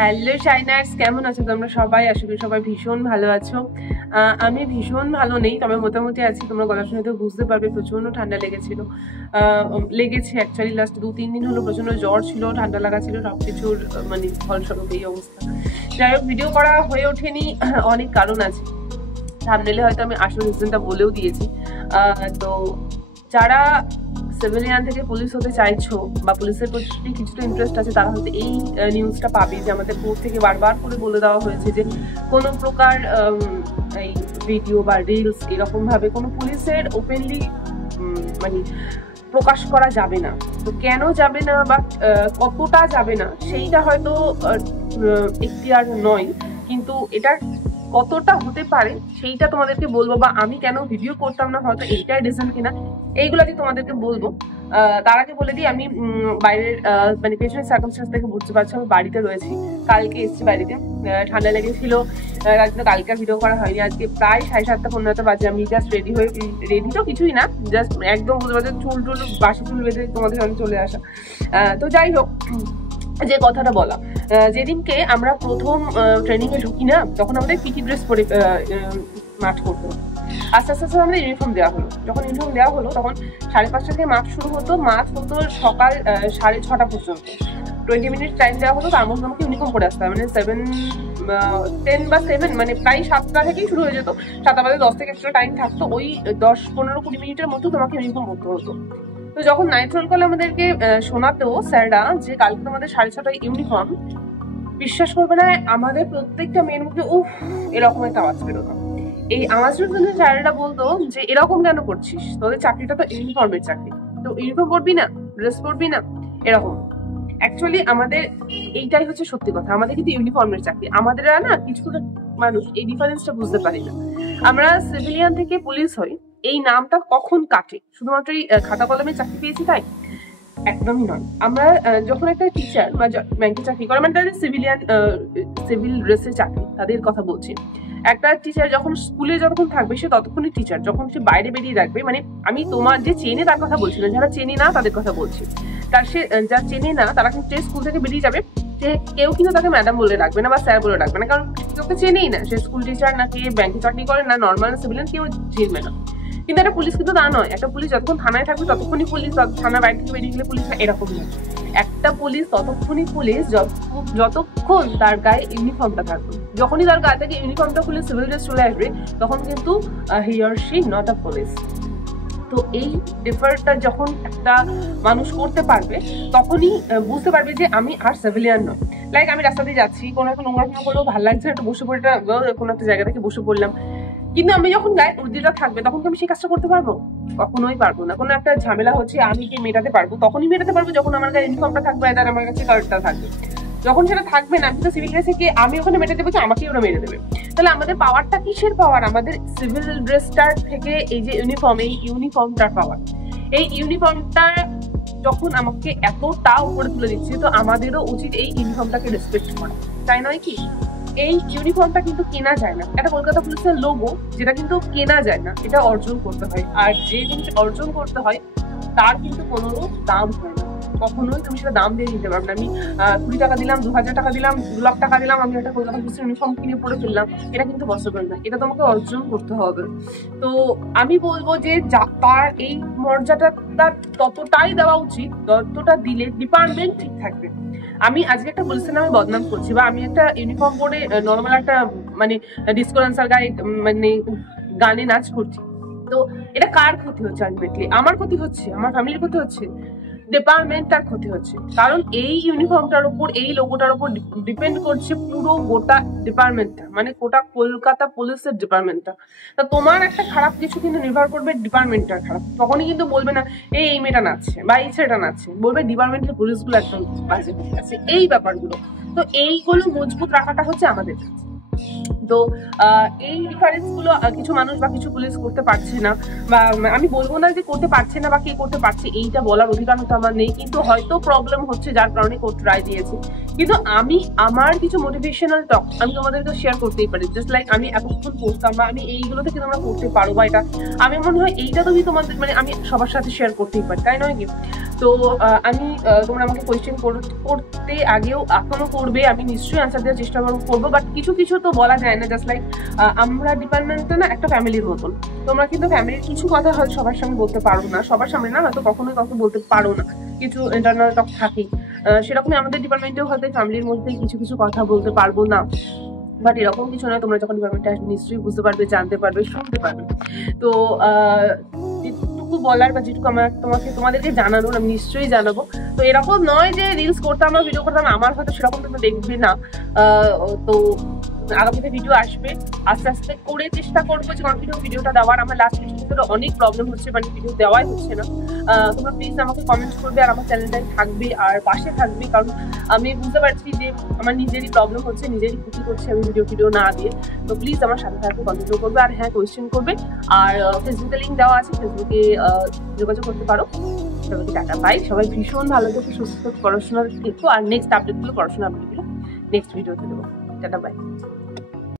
Hello শাইনার্স, কেমন আছো তোমরা সবাই? আশা করি সবাই ভীষণ ভালো আছো। আমি ভীষণ ভালো নেই, তবে মোটামুটি আছি। তোমরা গলা শুনে তো বুঝতে পারবে প্রচন্ড ঠান্ডা লেগেছিল, লেগেছে অ্যাকচুয়ালি। লাস্ট 2-3 দিন হলো প্রচন্ড জ্বর ছিল, ঠান্ডা লাগা ছিল, সবকিছুর মানে ফলস্বরূপ এই অবস্থা। যাই হোক, ভিডিও করা হয়ে ওঠেনি, অনেক কারণ আছে। থাম্বনেলে হয়তো আমি আসল রিজনটা বলেও দিয়েছি। তো যারা সিভিলিয়ান থেকে পুলিশ হতে চাইছো বা পুলিশের প্রতি কিছুটা ইন্টারেস্ট আছে, তারা হয়তো এই নিউজটা পাবে যে আমাদের কোর্ট থেকে বারবার করে বলে দেওয়া হয়েছে যে কোনো প্রকার এই ভিডিও বা রিলস এরকম ভাবে কোনো পুলিশের ওপেনলি মানে প্রকাশ করা যাবে না। তো কেন যাবে না বা কতটা যাবে না সেইটা হয়তো এখতিয়ার নয়, কিন্তু এটা কতটা হতে পারে সেইটা তোমাদেরকে বলবো, বা আমি কেন ভিডিও করতাম না হয়তো এইটাই রিজন কিনা, এইগুলো দিয়ে তোমাদেরকে বলবো। তার আগে বলে দিই, আমি বাইরের মানে পেছনের সার্কামস্টেন্স থেকে বুঝতে পারছি আমি বাড়িতে রয়েছি। কালকে এসেছি বাড়িতে, ঠান্ডা লেগেছিল, কালকে ভিডিও করা হয়নি। আজকে প্রায় 7:30-8:15 বাজে। আমি জাস্ট রেডি তো কিছুই না, জাস্ট একদম বুঝতে পারছি চুল বাসি চুল বেঁধে তোমাদের সামনে চলে আসা। তো যাই হোক, যে কথাটা বলা, যেদিনকে আমরা প্রথম ট্রেনিং এ ঢুকি না, তখন আমাদের পিটি ড্রেস পরে মাঠ করতো। আস্তে আস্তে আস্তে আমাদের ইউনিফর্ম দেওয়া হলো। যখন ইউনিফর্ম দেওয়া হলো তখন 5:30 থেকে মাঠ শুরু হতো, মাঠ হতো সকাল 6:30 পর্যন্ত। 20 মিনিট টাইম দেওয়া হতো, তার মধ্যে আমাকে ইউনিফর্ম পরে আসতে হবে। মানে 10 বা 7 মানে প্রায় 7টা থেকেই শুরু হয়ে যেত। 7টা বাজে 10 থেকে এক্সট্রা টাইম থাকতো, ওই 10-15-20 মিনিটের মতো তোমাকে ইউনিফর্ম পরতে হতো। তো যখন নাইট রোল কলে আমাদেরকে শোনাতো স্যাররা যে কালকে তোমাদের 6:30টায় ইউনিফর্ম, বিশ্বাস করবে না, আমাদের প্রত্যেকটা মেয়ের মুখে উফ এরকম একটা আওয়াজ বেরোতো। এই আওয়াজটার জন্য স্যারেরা বলতো যে এরকম কেন করছিস, তোদের চাকরিটা তো ইউনিফর্মের চাকরি, তো ইউনিফর্ম পরবি না, ড্রেস পরবি না, এরকম। অ্যাকচুয়ালি আমাদের এইটাই হচ্ছে সত্যি কথা, আমাদের কিন্তু ইউনিফর্মের চাকরি। আমাদের না কিছু মানুষ এই ডিফারেন্সটা বুঝতে পারি না। আমরা সিভিলিয়ান থেকে পুলিশ হই, এই নামটা কখন কাটে? শুধুমাত্র এই খাতা কলমে চাকরি পেয়েছি তাই? একদমই নয়। আমরা যখন একটা টিচার বা ব্যাংকে চাকরি করে, মানে তাদের সিভিল ড্রেসের চাকরি, তাদের কথা বলছি। একটা টিচার যখন স্কুলে যতক্ষণ থাকবে সে ততক্ষণই টিচার। যখন সে বাইরে বেরিয়ে রাখবে, মানে আমি তোমার যে চেনে তার কথা বলছি না, যারা চেনে না তাদের কথা বলছি। তার সে যা চেনে না তারা কিন্তু স্কুল থেকে বেরিয়ে যাবে, যে কেউ কিন্তু তাকে ম্যাডাম বলে রাখবে না বা স্যার বলে রাখবে না, কারণ কেউকে চেনেই না। সে স্কুল টিচার না, কে ব্যাংকে চাকরি করে না, নর্মাল সিভিলিয়ান, কেউ চিনবে না। কিন্তু একটা পুলিশ কিন্তু তা নয়। একটা পুলিশ যতক্ষণ থানায় থাকবে ততক্ষণই পুলিশ, থানার বাইরে থেকে বেরিয়ে গেলে পুলিশ না, এরকম নয়। একটা পুলিশ ততক্ষণই পুলিশ যতক্ষণ তার গায়ে ইউনিফর্মটা থাকবে। যখনই তার গায়ে থেকে ইউনিফর্মটা খুলে সিভিল ড্রেস চলে আসবে, তখন কিন্তু he or she not a police. তো এই ডিফারটা যখন একটা মানুষ করতে পারবে, তখনই বুঝতে পারবে যে আমি আর সিভিলিয়ান নয়। লাইক আমি রাস্তা দিয়ে যাচ্ছি, কোনো একটা নোংরা করলেও ভালো লাগছে, একটু বসে পড়ে কোনো একটা জায়গা থেকে বসে পড়লাম, কিন্তু আমি যখন গায়ে উর্দিটা থাকবে তখন তো আমি সেই কাজটা করতে পারবো? কখনোই পারবো না। কোনো একটা ঝামেলা হচ্ছে, আমি কি মেটাতে পারবো? তখনই মেটাতে পারবো যখন আমার গায়ে ইউনিফর্মটা থাকবে, আর আমার কাছে কার্ডটা থাকবে। যখন সেটা থাকবে না, আমি তো সিভিল ড্রেসে গিয়ে আমি ওখানে মেটে দেবো, কি আমাকেই ওরা মেরে দেবে। তাহলে আমাদের পাওয়ারটা কিসের পাওয়ার? আমাদের সিভিল ড্রেসটার থেকে এই যে ইউনিফর্ম, এই ইউনিফর্মটার পাওয়ার। এই ইউনিফর্মটা যখন আমাকে এতটা উপরে তুলে দিচ্ছে, তো আমাদেরও উচিত এই ইউনিফর্মটাকে রেসপেক্ট করা, তাই নয় কি? এই ইউনিফর্মটা কিন্তু কেনা যায় না। এটা কলকাতা পুলিশের লোগো, যেটা কিন্তু কেনা যায় না, এটা অর্জন করতে হয়। আর যে জিনিস অর্জন করতে হয় তার কিন্তু কোনো দাম হয় না। কখনোই তুমি সেটা দাম দিয়ে নিতে পারবে না। আমি 20 টাকা দিলাম, 2000 টাকা দিলাম, 2 লাখ টাকা দিলাম, আমি একটা কলকাতা পুলিশের ইউনিফর্ম কিনে পরে ফেললাম, এটা কিন্তু পসিবল না। এটা তোমাকে অর্জন করতে হবে। তো আমি বলবো যে তার এই মর্যাদাটা ততটাই দেওয়া উচিত, ততটা দিলে ডিপার্টমেন্ট ঠিক থাকবে। আমি আজকে একটা পুলিশের নামে বদনাম করছি, বা আমি একটা ইউনিফর্ম পরে নর্মাল একটা মানে ডিসকো ডান্সার গায়ে মানে গানে নাচ করছি, তো এটা কার ক্ষতি হচ্ছে? আলটিমেটলি আমার ক্ষতি হচ্ছে, আমার ফ্যামিলির ক্ষতি হচ্ছে, ডিপার্টমেন্টটার ক্ষতি হচ্ছে। কারণ এই ইউনিফর্মটার উপর, এই লোগোটার উপর ডিপেন্ড করছে পুরো গোটা ডিপার্টমেন্টটা, মানে গোটা কলকাতা পুলিশের ডিপার্টমেন্টটা। তা তোমার একটা খারাপ কিছু কিন্তু নির্ভর করবে ডিপার্টমেন্টটার খারাপ। তখনই কিন্তু বলবে না এই মেয়েটা নাচছে বা এই ছেলেটা নাচছে, বলবে ডিপার্টমেন্টের পুলিশগুলো একদম বাজে হয়ে গেছে, এই ব্যাপারগুলো। তো এইগুলো মজবুত রাখাটা হচ্ছে আমাদের কাজ। তো এই ডিফারেন্স গুলো কিছু মানুষ বা কিছু পুলিশ করতে পারছে না, বা আমি বলবো না যে করতে পারছে না বা কে করতে পারছে, এইটা বলার অধিকার তো আমার নেই, কিন্তু হয়তো প্রবলেম হচ্ছে যার কারণে কোর্ট রায় দিয়েছে। কিন্তু আমি আমার কিছু মোটিভেশনাল টক আমি তোমাদেরকে শেয়ার করতেই পারি, জাস্ট লাইক আমি এতক্ষণ করতাম বা আমি এইগুলো থেকে তোমরা করতে পারো বা এটা আমি মনে হয় এইটা তুমি তোমাদের মানে আমি সবার সাথে শেয়ার করতেই পারি, তাই নয় কি? তো আমি তোমরা আমাকে কোয়েশ্চেন করতে আগেও এখনো করবে, আমি নিশ্চয়ই আনসার দেওয়ার চেষ্টা করবো, বাট কিছু কিছু তো বলা যায় না, জাস্ট লাইক আমরা ডিপার্টমেন্টটা না একটা ফ্যামিলির মতন। তোমরা কিন্তু ফ্যামিলির কিছু কথা হয়তো সবার সঙ্গে বলতে পারো না, সবার সামনে না হয়তো কখনোই কাউকে বলতে পারো না, কিছু ইন্টারনাল টক থাকেই। সেরকমই আমাদের ডিপার্টমেন্টেও হয়তো ফ্যামিলির মধ্যে কিছু কিছু কথা বলতে পারবো না, বাট এরকম কিছু নয়, তোমরা যখন ডিপার্টমেন্টে আসবে নিশ্চয়ই বুঝতে পারবে, জানতে পারবে, শুনতে পারবে। তো যেটুকু বলার বা যেটুকু আমার তোমাদেরকে জানানোর আমি নিশ্চয়ই জানাবো। তো এরকম নয় যে রিলস করতাম বা ভিডিও করতাম, আমার হয়তো সেরকম তোমরা দেখবে না। তো আগামীতে ভিডিও আসবে, আস্তে আস্তে করে চেষ্টা করবো যে কন্টিনিউ ভিডিওটা দেওয়ার। আমার লাস্ট ভিডিওতে অনেক প্রবলেম হচ্ছে, মানে ভিডিও দেওয়াই হচ্ছে না। তোমরা প্লিজ আমাকে কমেন্ট করবে আর আমার চ্যানেলটাই থাকবে আর পাশে থাকবে, কারণ আমি বুঝতে পারছি যে আমার নিজেরই প্রবলেম হচ্ছে, নিজেরই ক্ষতি করছে আমি ভিডিও না দিয়ে। তো প্লিজ আমার সাথে থাকবে, কন্টিনিউ করবে, আর হ্যাঁ কোয়েশ্চেন করবে। আর ফেসবুকে লিঙ্ক দেওয়া আছে, ফেসবুকে যোগাযোগ করতে পারো। সবাইকে টাটা, বাই। সবাই ভীষণ ভালো থেকো, সুস্থ থেকো, পড়াশোনার থেকো, আর নেক্সট আপডেটগুলো পড়াশোনা আপডেটগুলো নেক্সট ভিডিওতে দেবো। Tata, by.